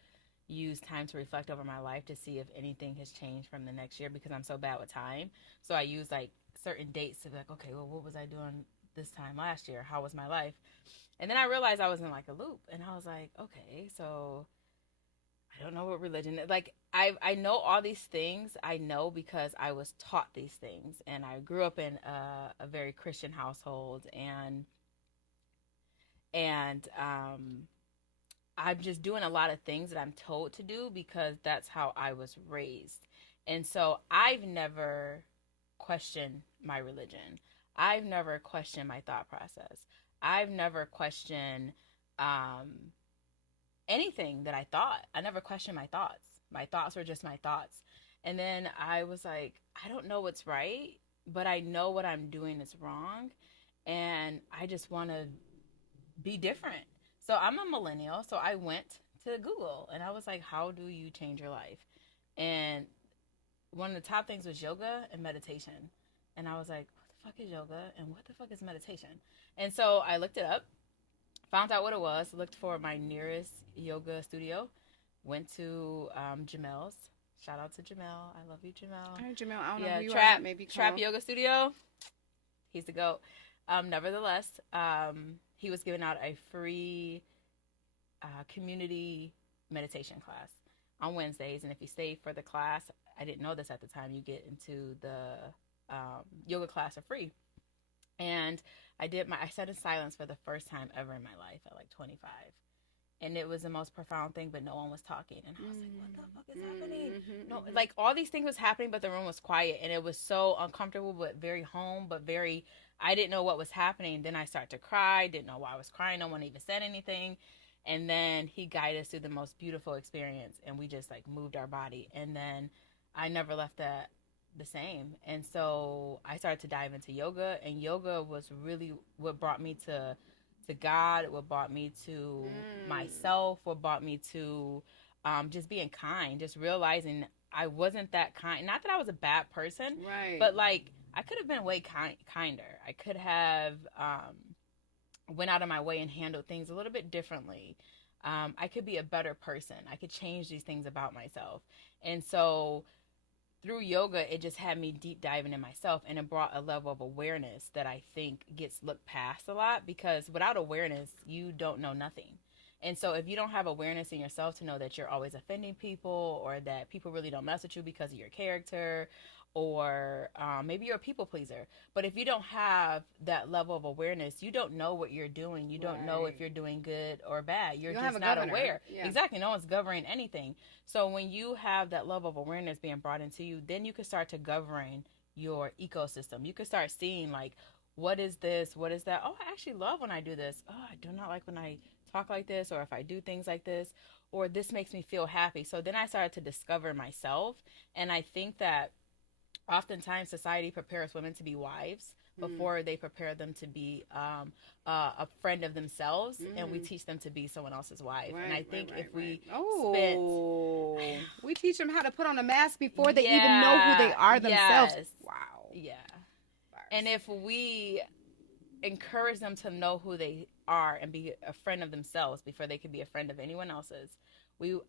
use time to reflect over my life to see if anything has changed from the next year, because I'm so bad with time. So I use like certain dates to be like, okay, well, what was I doing this time last year? How was my life? And then I realized I was in like a loop, and I was like, okay, so I don't know what religion is. Like I know all these things. I know because I was taught these things, and I grew up in a very Christian household, and I'm just doing a lot of things that I'm told to do because that's how I was raised. And so I've never questioned my religion. I've never questioned my thought process. I've never questioned um, anything that I thought. I never questioned my thoughts. My thoughts were just my thoughts. And then I was like, I don't know what's right, but I know what I'm doing is wrong. And I just want to be different. So I'm a millennial. So I went to Google and I was like, how do you change your life? And one of the top things was yoga and meditation. And I was like, what the fuck is yoga and what the fuck is meditation? And so I looked it up, found out what it was, looked for my nearest yoga studio, went to Jamel's. Shout out to Jamel. I love you, Jamel. All right, Jamel, I don't know who you Trap, are. Maybe Trap Yoga Studio. He's the GOAT. Nevertheless, he was giving out a free community meditation class on Wednesdays. And if you stay for the class, I didn't know this at the time, you get into the yoga class for free. And I sat in silence for the first time ever in my life at like 25. And it was the most profound thing, but no one was talking. And I was like, what the fuck is happening? No, like all these things was happening, but the room was quiet. And it was so uncomfortable, but very home, but very, I didn't know what was happening. Then I started to cry, didn't know why I was crying. No one even said anything. And then he guided us through the most beautiful experience. And we just like moved our body. And then I never left that the same. And so I started to dive into yoga. And yoga was really what brought me to God, what brought me to myself, what brought me to just being kind, just realizing I wasn't that kind. Not that I was a bad person, right? But like I could have been way kinder. I could have went out of my way and handled things a little bit differently. I could be a better person. I could change these things about myself. And so through yoga, it just had me deep diving in myself, and it brought a level of awareness that I think gets looked past a lot, because without awareness, you don't know nothing. And so if you don't have awareness in yourself to know that you're always offending people, or that people really don't mess with you because of your character, or maybe you're a people pleaser. But if you don't have that level of awareness, you don't know what you're doing. You don't know if you're doing good or bad. You're just not aware. Yeah. Exactly. No one's governing anything. So when you have that level of awareness being brought into you, then you can start to govern your ecosystem. You can start seeing like, what is this? What is that? Oh, I actually love when I do this. Oh, I do not like when I talk like this, or if I do things like this, or this makes me feel happy. So then I started to discover myself. And I think that oftentimes society prepares women to be wives before they prepare them to be a friend of themselves, and we teach them to be someone else's wife. Right, and I think if we we teach them how to put on a mask before they even know who they are themselves. Yes. Wow. Yeah. And if we encourage them to know who they are and be a friend of themselves before they can be a friend of anyone else's,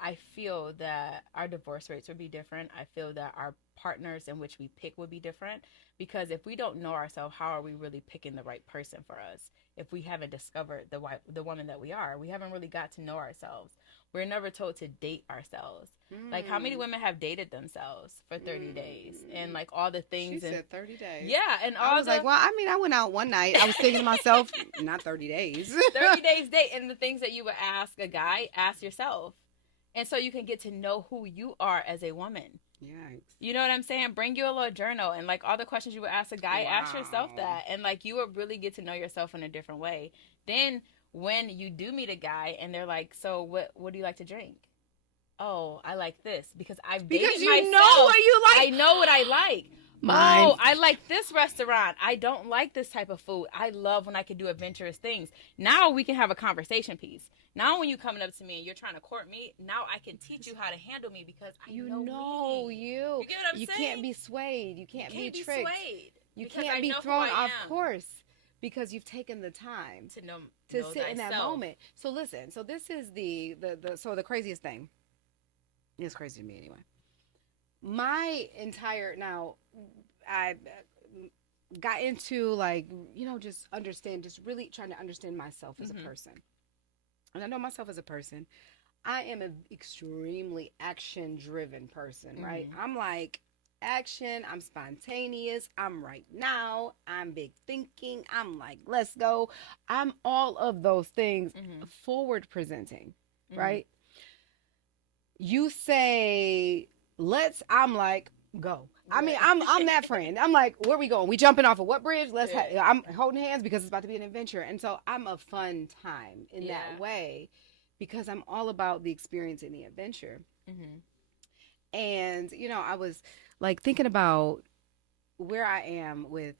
I feel that our divorce rates would be different. I feel that our partners in which we pick would be different, because if we don't know ourselves, how are we really picking the right person for us? If we haven't discovered the woman that we are, we haven't really got to know ourselves. We're never told to date ourselves. Like, how many women have dated themselves for 30 days and like all the things? She said 30 days. Yeah, and I was like, well, I mean, I went out one night. I was thinking to myself, not 30 days. 30 days date, and the things that you would ask a guy, ask yourself. And so you can get to know who you are as a woman. Yikes. You know what I'm saying? Bring you a little journal, and like all the questions you would ask a guy, ask yourself that. And like you would really get to know yourself in a different way. Then when you do meet a guy and they're like, so what do you like to drink? Oh, I like this because I've dated myself. Because you know what you like. I know what I like. Mine. Oh, I like this restaurant. I don't like this type of food. I love when I can do adventurous things. Now we can have a conversation piece. Now when you coming up to me and you're trying to court me, now I can teach you how to handle me because I know me. You. You get what I'm saying? You can't be swayed. You can't be tricked. Swayed you can't be thrown off course because you've taken the time to sit in that moment. So listen. So this is the craziest thing. It's crazy to me anyway. My entire I got into like, just really trying to understand myself as a person. And I know myself as a person. I am an extremely action driven person, right? Mhm. I'm like action, I'm spontaneous, I'm right now, I'm big thinking, I'm like, let's go. I'm all of those things Mhm. forward presenting, Mhm. right? You say, I'm like, go. I mean, I'm that friend. I'm like, where we going? We jumping off of what bridge? I'm holding hands because it's about to be an adventure. And so I'm a fun time in that way because I'm all about the experience and the adventure. Mhm. And, I was like thinking about where I am with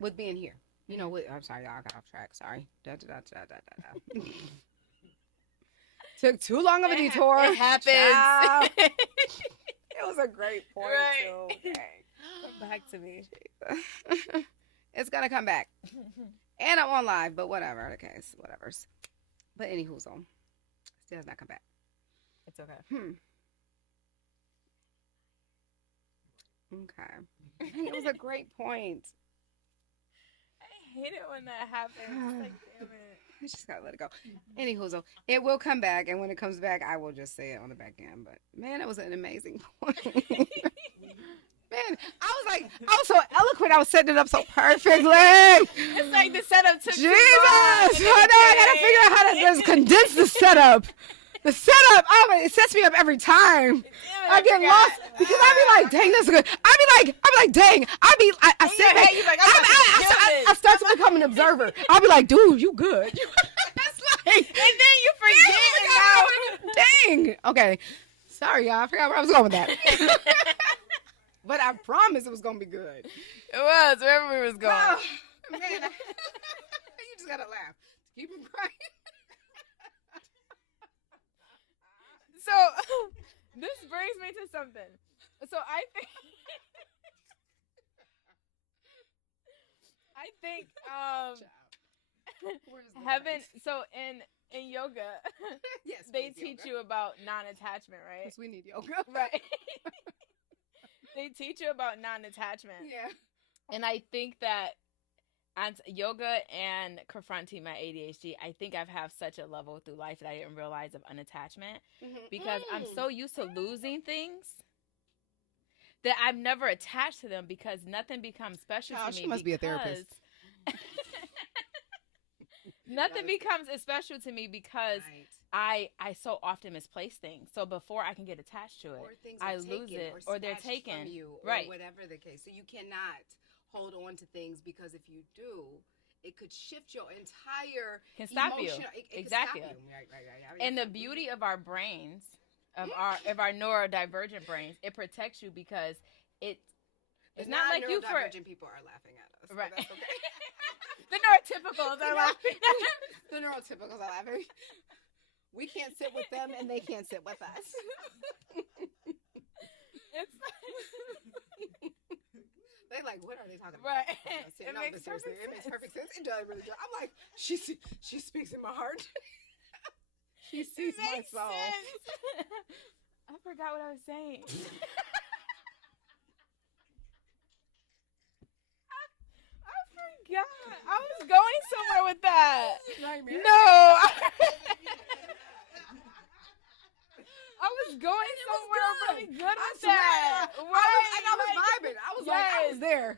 with being here. I'm sorry, y'all, I got off track. Sorry. Da, da, da, da, da, da. Took too long of a detour. It happens. It was a great point, right. too. Dang. Come back to me. It's gonna come back. And I'm on live, but whatever. Okay, so whatever's. But anywho, still has not come back. It's okay. Okay. It was a great point. I hate it when that happens. Like, damn it. I just gotta let it go. Anywho, so it will come back, and when it comes back, I will just say it on the back end. But man, it was an amazing point. Man, I was so eloquent. I was setting it up so perfectly. It's like the setup took Jesus, I gotta figure out how to just condense the setup. The setup, it sets me up every time. I get lost because I be like, dang, that's good. I be like, dang. I sit back. I start to become an observer. I'll be like, dude, you good. That's like, and then you forget. Dang. Okay. Sorry, y'all. I forgot where I was going with that. But I promise it was gonna be good. It was wherever we was going. Oh, man, you just gotta laugh. Keep it crying. So this brings me to something. So I think heaven. So in yoga, yes, they teach you about non-attachment, right? Yes, we need yoga, right? They teach you about non-attachment. Yeah, and I think that and yoga and confronting my ADHD, I think I've had such a level through life that I didn't realize of unattachment because I'm so used to losing things that I'm never attached to them because nothing becomes special to me. She must be a therapist. Nothing becomes special to me because I so often misplace things. So before I can get attached to it, or things I taken, lose it, or they're taken from you, or right? Whatever the case. So you cannot hold on to things because if you do, it could shift your entire can stop you. It exactly. Can stop you. Right. And the beauty of our brains, of our neurodivergent brains, it protects you because it's not like you for people are laughing at us. Right. That's okay. The neurotypicals are laughing. The neurotypicals are laughing. We can't sit with them and they can't sit with us. It's they like, what are they talking about? Right. It makes perfect sense. It does really do. I'm like, she speaks in my heart. She sees my soul. I forgot what I was saying. I forgot. I was going somewhere with that. Nightmare. No. I was going somewhere really good with that. I was vibing. I was like, I was there.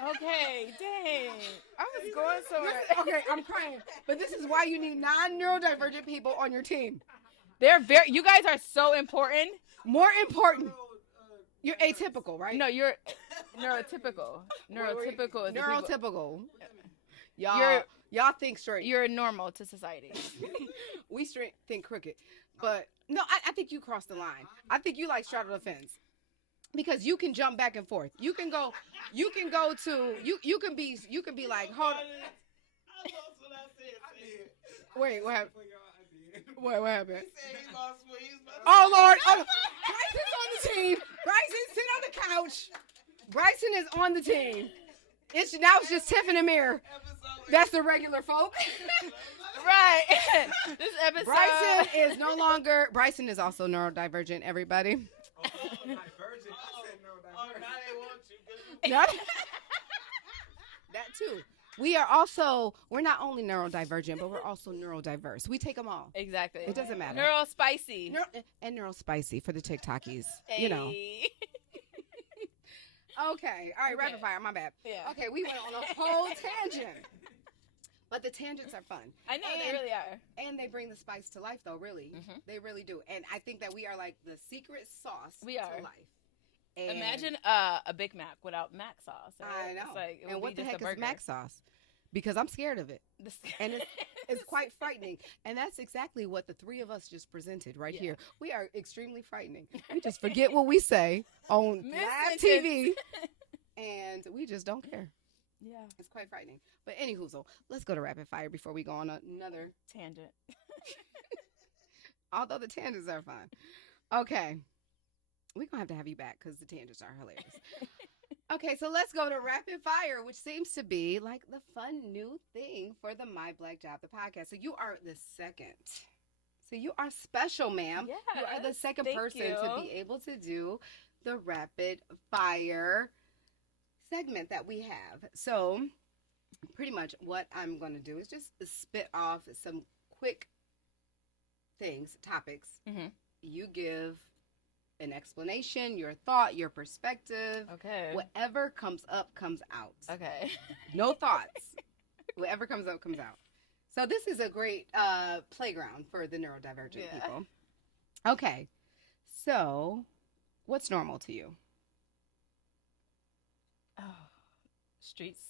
Okay, dang. I was going somewhere. Okay, I'm crying. But this is why you need non-neurodivergent people on your team. You guys are so important. More important. You're atypical, right? No, you're neurotypical. Neurotypical is neurotypical. Y'all think straight. You're normal to society. We straight think crooked. But no, I think you crossed the line. I think you like straddle the fence. Because you can jump back and forth. You can go to you can be like, hold on. Wait, what happened? What happened? Oh Lord. Oh, Bryson's on the team. Bryson, sit on the couch. Bryson is on the team. It's just Tiff and Amir. That's the regular folk. Right. This episode. Bryson is also neurodivergent, everybody. Now they want you. That too. we're not only neurodivergent, but we're also neurodiverse. We take them all. Exactly. It doesn't matter. Neural spicy. And neural spicy for the TikTokies. Hey. You know. Okay. All right. Rapid fire. My bad. Yeah. Okay. We went on a whole tangent. But the tangents are fun. I know, they really are. And they bring the spice to life, though, really. Mm-hmm. They really do. And I think that we are like the secret sauce to life. And imagine a Big Mac without Mac sauce. Right? I know. It's like, and what the heck is Mac sauce? Because I'm scared of it. And it's quite frightening. And that's exactly what the three of us just presented right here. We are extremely frightening. We just forget what we say on live TV. And we just don't care. Yeah. It's quite frightening. But anywho, let's go to rapid fire before we go on another tangent. Although the tangents are fun. Okay. We're going to have you back because the tangents are hilarious. Okay, so let's go to rapid fire, which seems to be like the fun new thing for the My Black Job, the podcast. So you are the second. So you are special, ma'am. Yes, you are the second person to be able to do the rapid fire segment that we have. So pretty much what I'm going to do is just spit off some quick things, topics. Mm-hmm. You give an explanation, your thought, your perspective. Okay. Whatever comes up, comes out. Okay. No thoughts. Whatever comes up, comes out. So this is a great playground for the neurodivergent people. Okay. So what's normal to you? Oh, streets.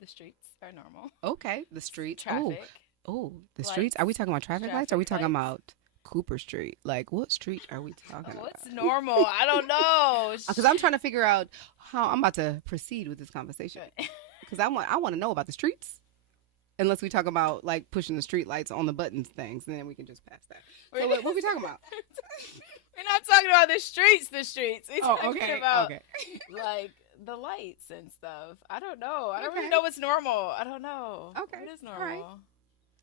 The streets are normal. Okay. The streets. Traffic. Oh, the streets. Are we talking about traffic lights? Or are we talking about Cooper Street? Like, what street are we talking about? What's normal? I don't know. Because I'm trying to figure out how I'm about to proceed with this conversation. Because I want to know about the streets. Unless we talk about like pushing the street lights on the buttons things, and then we can just pass that. So what are we talking about? We're not talking about the streets. We're talking about like the lights and stuff. I don't know. I don't really know what's normal. I don't know. Okay. What is normal? Right.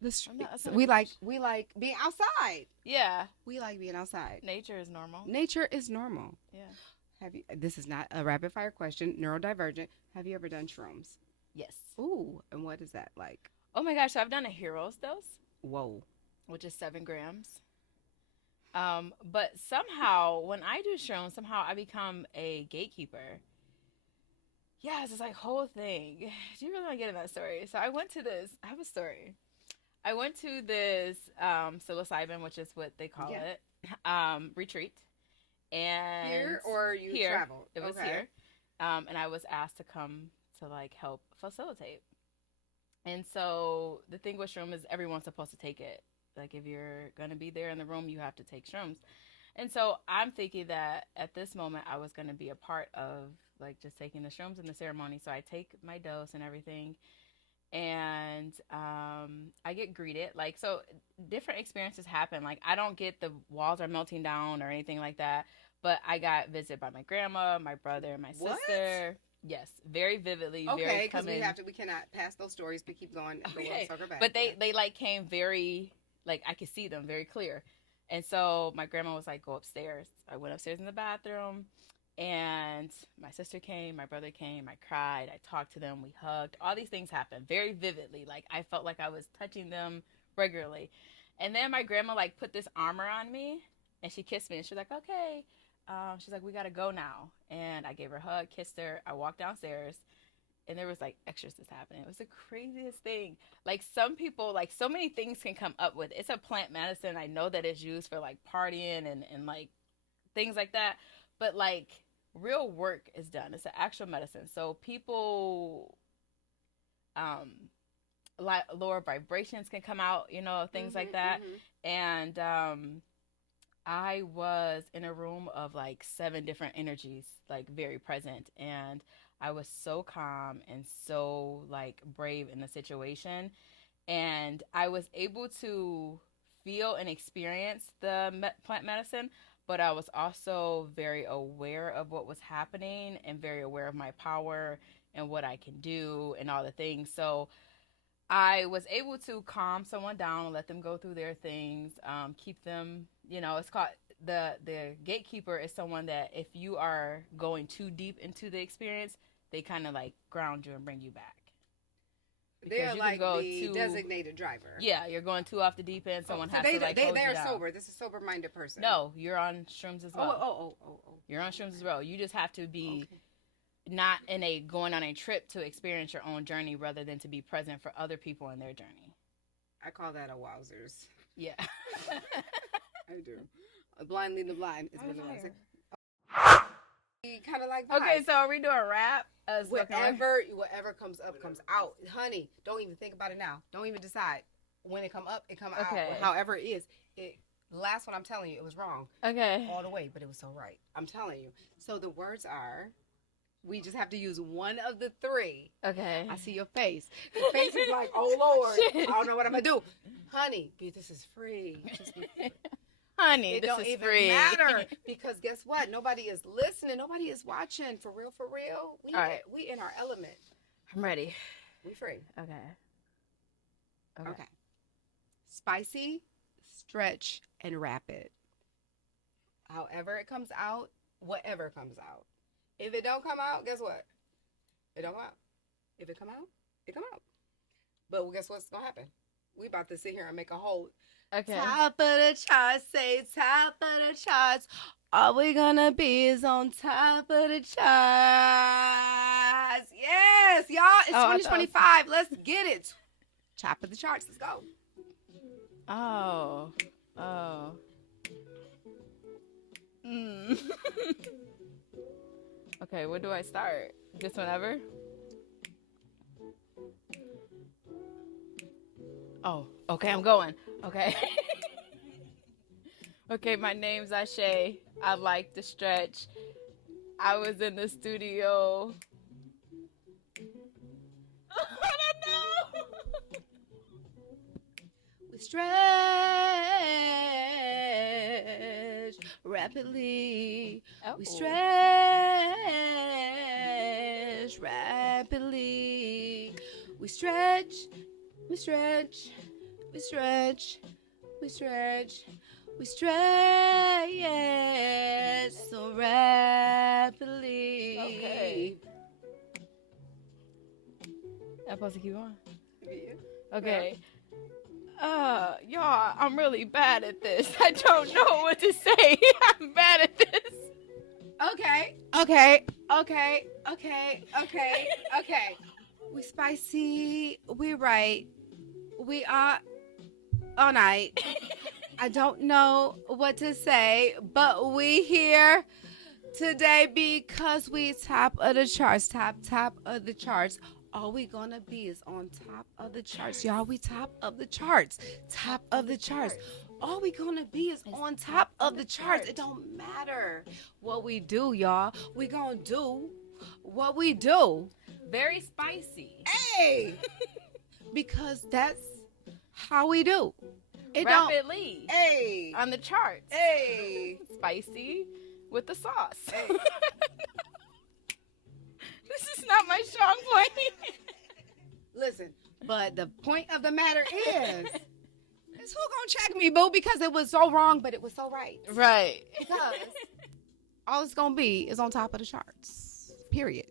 The streets. We like being outside. Yeah. We like being outside. Nature is normal. Nature is normal. Yeah. This is not a rapid fire question, neurodivergent. Have you ever done shrooms? Yes. Ooh, and what is that like? Oh my gosh, so I've done a hero's dose. Whoa. Which is 7 grams. But somehow, when I do shrooms, somehow I become a gatekeeper. Yeah, it's this like whole thing. Do you really want to get in that story? So I have a story. I went to this psilocybin, which is what they call it, retreat. And here or you traveled? It was here. And I was asked to come to like help facilitate. And so the thing with shroom is everyone's supposed to take it. Like if you're going to be there in the room, you have to take shrooms. And so I'm thinking that at this moment I was going to be a part of like just taking the shrooms in the ceremony. So I take my dose and everything. And I get greeted. Like, so different experiences happen. Like I don't get the walls are melting down or anything like that. But I got visited by my grandma, my brother, and my sister. Yes, very vividly. Okay, because we cannot pass those stories, but keep going. Okay. But they like came very, like I could see them very clear. And so my grandma was like, go upstairs. I went upstairs in the bathroom and my sister came, my brother came, I cried, I talked to them, we hugged. All these things happened very vividly. Like I felt like I was touching them regularly. And then my grandma like put this armor on me and she kissed me and she's like, okay. She's like, we gotta go now. And I gave her a hug, kissed her. I walked downstairs and there was like exorcist happening. It was the craziest thing. Like some people, like so many things can come up with. It's a plant medicine. I know that it's used for like partying and like things like that. But like real work is done. It's an actual medicine. So people, like lower vibrations can come out, you know, things like that. Mm-hmm. And, I was in a room of like 7 different energies, like very present. And I was so calm and so like brave in the situation. And I was able to feel and experience the plant medicine, but I was also very aware of what was happening and very aware of my power and what I can do and all the things. So I was able to calm someone down, let them go through their things, keep them, you know, it's called the gatekeeper is someone that if you are going too deep into the experience, they kind of like ground you and bring you back. They're like the designated driver. Yeah, you're going too off the deep end. Someone has to like hold you down. They're sober. This is a sober-minded person. No, you're on shrooms as well. Oh. You're on shrooms as well. You just have to be not going on a trip to experience your own journey rather than to be present for other people in their journey. I call that a wowzers. Yeah. I do. Blind leading the blind is really what kind of like vibes. Okay, so are we doing rap? Whatever comes up comes out. Honey, don't even think about it now. Don't even decide. When it come up, it come out. However it is. Last one I'm telling you, it was wrong. Okay. All the way, but it was so right. I'm telling you. So the words are, we just have to use one of the three. Okay. I see your face. Your face is like, oh Lord, I don't know what I'm gonna do. Honey, this is free. Just be free. Honey, this is free. It don't even matter because guess what? Nobody is listening. Nobody is watching. For real. We in our element. I'm ready. We free. Okay. Spicy, stretch, and rapid. However it comes out, whatever comes out. If it don't come out, guess what? It don't come out. If it come out, it come out. But guess what's gonna happen? We about to sit here and make a whole top of the charts. Say top of the charts. All we gonna be is on top of the charts. Yes, y'all. It's 2025. Let's get it. Top of the charts. Let's go. Oh. Okay, where do I start? Just whenever? Oh, okay, I'm going. Okay. Okay, my name's Ase. I like to stretch. I was in the studio. I don't know. We stretch rapidly. Oh. We stretch rapidly. We stretch. We stretch. We stretch. We stretch. We stretch so rapidly. Okay. I'm supposed to keep on? Yeah. Okay. Y'all, I'm really bad at this. I don't know what to say. I'm bad at this. Okay. We spicy. We right. We are all night. I don't know what to say, but we here today because we top of the charts. Top of the charts. All we gonna be is on top of the charts, y'all. We top of the charts. Top of the charts. All we gonna be is on top of the charts. It don't matter what we do, y'all. We gonna do what we do. Very spicy. Hey! Because that's how we do. It Rapidly. Hey! On the charts. Hey! Spicy with the sauce. Hey. This is not my strong point. Listen, but the point of the matter is who gonna check me, boo? Because it was so wrong, but it was so right. Right. Because all it's gonna be is on top of the charts. Period.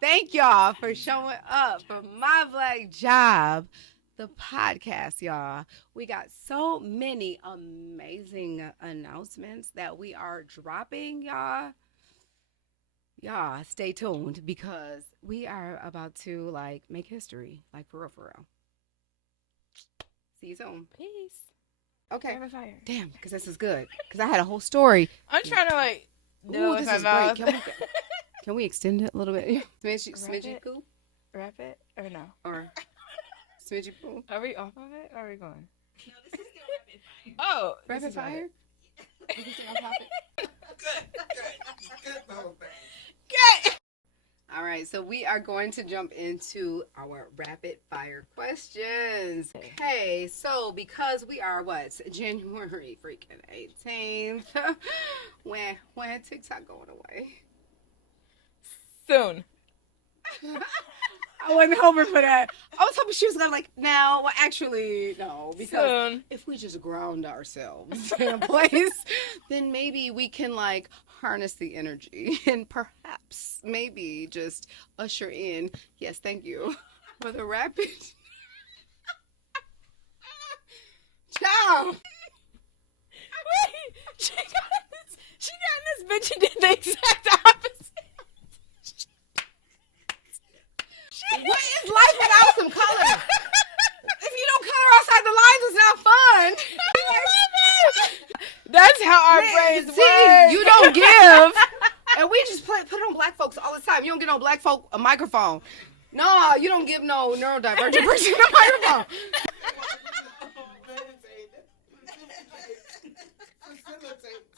Thank y'all for showing up for My Black Job, the podcast, y'all. We got so many amazing announcements that we are dropping, y'all. Y'all, stay tuned because we are about to make history, for real. See you soon. Peace. Okay. Rapid fire. Damn, because this is good. Because I had a whole story. I'm trying to Ooh, this is great. Can we extend it a little bit? Smidgy cool? Wrap it or no? Or smidgy cool? Are we off of it or are we going? No, this is still rapid fire. Oh, Rapid fire? Good. All right, so we are going to jump into our rapid fire questions. Okay, so because we are January freaking 18th, when TikTok going away? Soon. I wasn't hoping for that. I was hoping she was gonna now. Well, actually, no, because Soon. if we just ground ourselves in a place, then maybe we can harness the energy and perhaps maybe just usher in, yes, thank you, for the rapid. Ciao. Wait, she got this bitch. She did the exact opposite. What is life without some color? If you don't color outside the lines, it's not fun. That's how our Man, brains see, work. you don't give. And we just put it on black folks all the time. You don't get no black folk a microphone. No, you don't give no neurodivergent person a microphone. Facilitate.